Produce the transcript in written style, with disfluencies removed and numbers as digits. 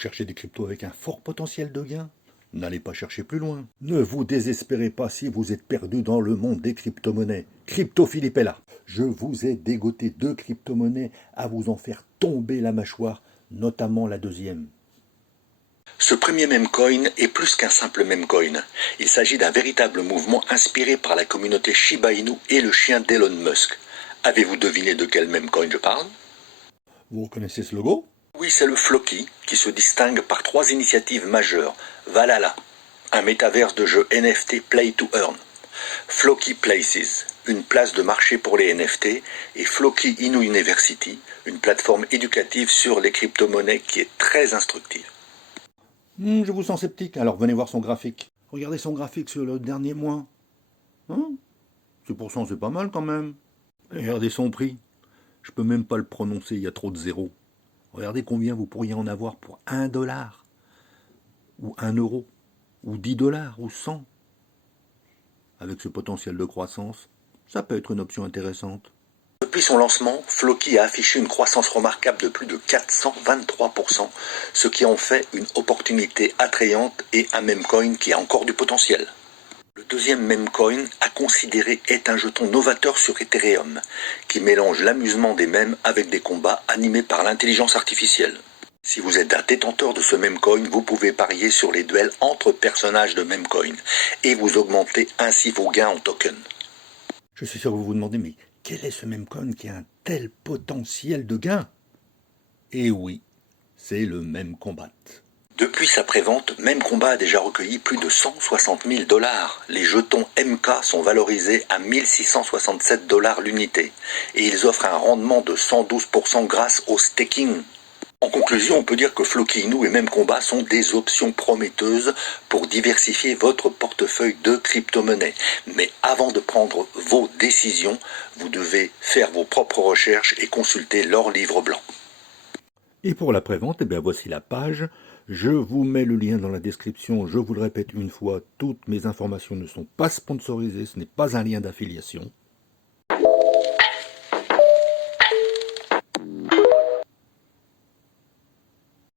cherchez des cryptos avec un fort potentiel de gain? N'allez pas chercher plus loin. Ne vous désespérez pas si vous êtes perdu dans le monde des crypto-monnaies. Crypto Philippe est là. Je vous ai dégoté 2 crypto-monnaies à vous en faire tomber la mâchoire, notamment la deuxième. Ce premier memecoin est plus qu'un simple memecoin. Il s'agit d'un véritable mouvement inspiré par la communauté Shiba Inu et le chien d'Elon Musk. Avez-vous deviné de quel memecoin je parle? Vous reconnaissez ce logo? Oui, c'est le Floki, qui se distingue par 3 initiatives majeures. Valhalla, un métaverse de jeu NFT Play to Earn. Floki Places, une place de marché pour les NFT. Et Floki Inu University, une plateforme éducative sur les crypto-monnaies qui est très instructive. Je vous sens sceptique, alors venez voir son graphique. Regardez son graphique sur le dernier mois. Hein? 6%, c'est pas mal quand même. Et regardez son prix. Je peux même pas le prononcer, il y a trop de zéros. Regardez combien vous pourriez en avoir pour 1 dollar, ou 1 euro, ou 10 dollars, ou 100. Avec ce potentiel de croissance, ça peut être une option intéressante. Depuis son lancement, Floki a affiché une croissance remarquable de plus de 423%, ce qui en fait une opportunité attrayante et un memecoin qui a encore du potentiel. Le deuxième memecoin à considérer est un jeton novateur sur Ethereum, qui mélange l'amusement des mèmes avec des combats animés par l'intelligence artificielle. Si vous êtes un détenteur de ce memecoin, vous pouvez parier sur les duels entre personnages de memecoin et vous augmentez ainsi vos gains en tokens. Je suis sûr que vous vous demandez, mais quel est ce memecoin qui a un tel potentiel de gain? Eh oui, c'est le Memcombat. Depuis sa prévente, Memcombat a déjà recueilli plus de 160 000 $. Les jetons MK sont valorisés à 1667 $ l'unité et ils offrent un rendement de 112% grâce au staking. En conclusion, on peut dire que Floki Inu et Memcombat sont des options prometteuses pour diversifier votre portefeuille de crypto-monnaies. Mais avant de prendre vos décisions, vous devez faire vos propres recherches et consulter leur livre blanc. Et pour la prévente, eh bien voici la page. Je vous mets le lien dans la description. Je vous le répète une fois, toutes mes informations ne sont pas sponsorisées, ce n'est pas un lien d'affiliation.